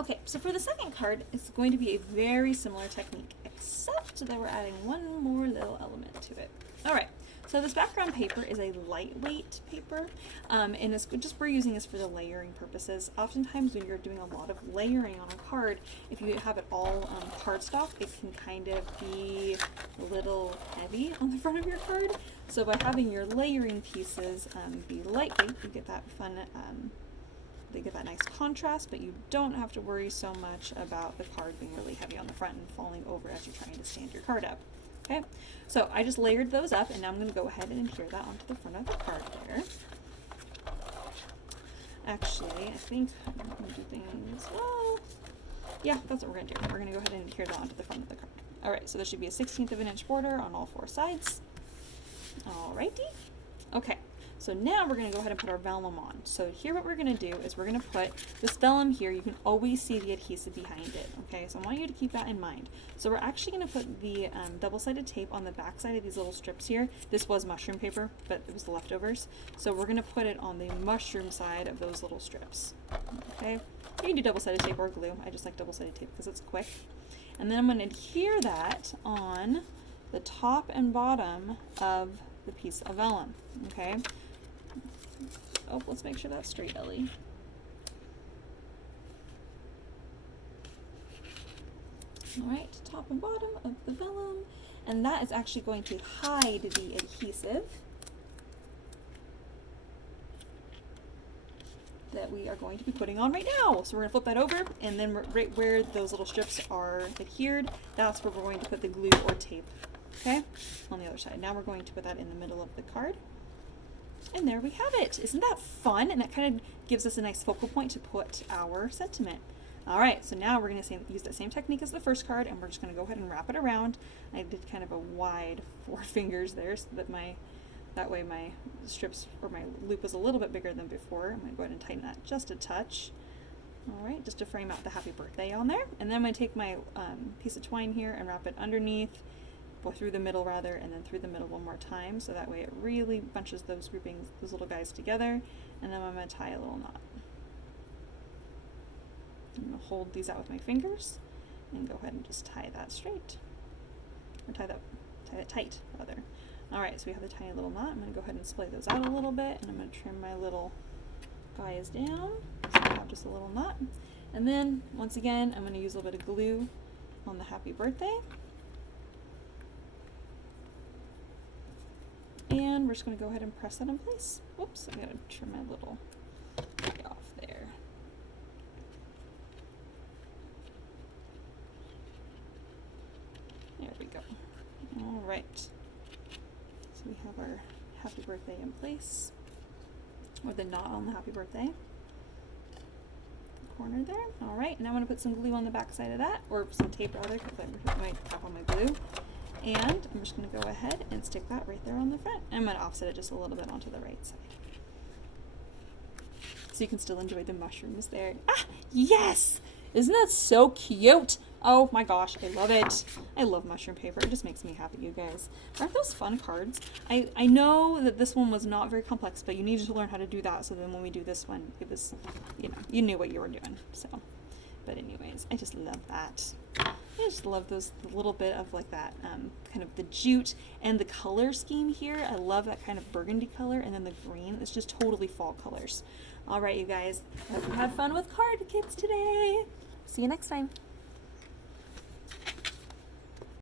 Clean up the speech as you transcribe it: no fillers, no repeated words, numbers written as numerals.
Okay, so for the second card, it's going to be a very similar technique, except that we're adding one more little element to it. All right, so this background paper is a lightweight paper, and it's just we're using this for the layering purposes. Oftentimes when you're doing a lot of layering on a card, if you have it all cardstock, it can kind of be a little heavy on the front of your card. So by having your layering pieces be lightweight, you get that fun they get that nice contrast, but you don't have to worry so much about the card being really heavy on the front and falling over as you're trying to stand your card up. Okay, so I just layered those up, and now I'm going to go ahead and adhere that onto the front of the card there. Actually, I think I'm going to do things, well, yeah, that's what we're going to do. We're going to go ahead and adhere that onto the front of the card. Alright, so there should be a 1/16 of an inch border on all four sides. Alrighty. Okay. So now we're going to go ahead and put our vellum on. So here what we're going to do is we're going to put this vellum here. You can always see the adhesive behind it. Okay, so I want you to keep that in mind. So we're actually going to put the double-sided tape on the back side of these little strips here. This was mushroom paper, but it was the leftovers. So we're going to put it on the mushroom side of those little strips. Okay, you can do double-sided tape or glue. I just like double-sided tape because it's quick. And then I'm going to adhere that on the top and bottom of the piece of vellum. Okay. Oh, let's make sure that's straight, Ellie. Alright, top and bottom of the vellum. And that is actually going to hide the adhesive that we are going to be putting on right now. So we're going to flip that over, and then right where those little strips are adhered, that's where we're going to put the glue or tape, okay, on the other side. Now we're going to put that in the middle of the card. And there we have it. Isn't that fun? And that kind of gives us a nice focal point to put our sentiment. All right, so now we're going to use that same technique as the first card, and we're just going to go ahead and wrap it around. I did kind of a wide 4 fingers there so that that way my strips or my loop is a little bit bigger than before. I'm going to go ahead and tighten that just a touch. All right, just to frame out the happy birthday on there. And then I'm going to take my piece of twine here and wrap it underneath, or through the middle rather, and then through the middle one more time, so that way it really bunches those groupings, those little guys together. And then I'm going to tie a little knot. I'm going to hold these out with my fingers and go ahead and just tie that straight, or tie that tight rather. All right, so we have the tiny little knot. I'm going to go ahead and splay those out a little bit, and I'm going to trim my little guys down so I have just a little knot. And then once again, I'm going to use a little bit of glue on the happy birthday. And we're just going to go ahead and press that in place. Whoops, I got to trim my little guy off there. There we go. All right. So we have our happy birthday in place, or the knot on the happy birthday. The corner there. All right, now I'm going to put some glue on the back side of that, or some tape rather, because I might tap on my glue. And I'm just going to go ahead and stick that right there on the front. I'm going to offset it just a little bit onto the right side, so you can still enjoy the mushrooms there. Ah, yes! Isn't that so cute? Oh my gosh, I love it. I love mushroom paper. It just makes me happy, you guys. Aren't those fun cards? I know that this one was not very complex, but you needed to learn how to do that, so then when we do this one, it was, you knew what you were doing. So, but anyways, I just love that. I just love those little bit of like that kind of the jute and the color scheme here. I love that kind of burgundy color, and then the green. It's just totally fall colors. All right, you guys, hope you had fun with card kits today. See you next time.